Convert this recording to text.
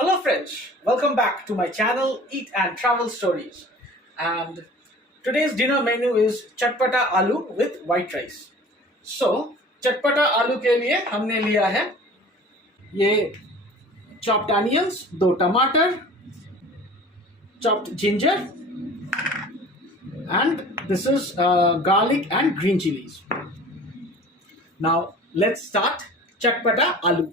Hello friends, welcome back to my channel Eat and Travel Stories. And today's dinner menu is Chatpata Aloo with white rice. So, Chatpata Aloo के लिए हमने लिया है ये chopped onions, 2 टमाटर, chopped ginger, and this is garlic and green chilies. Now let's start Chatpata Aloo.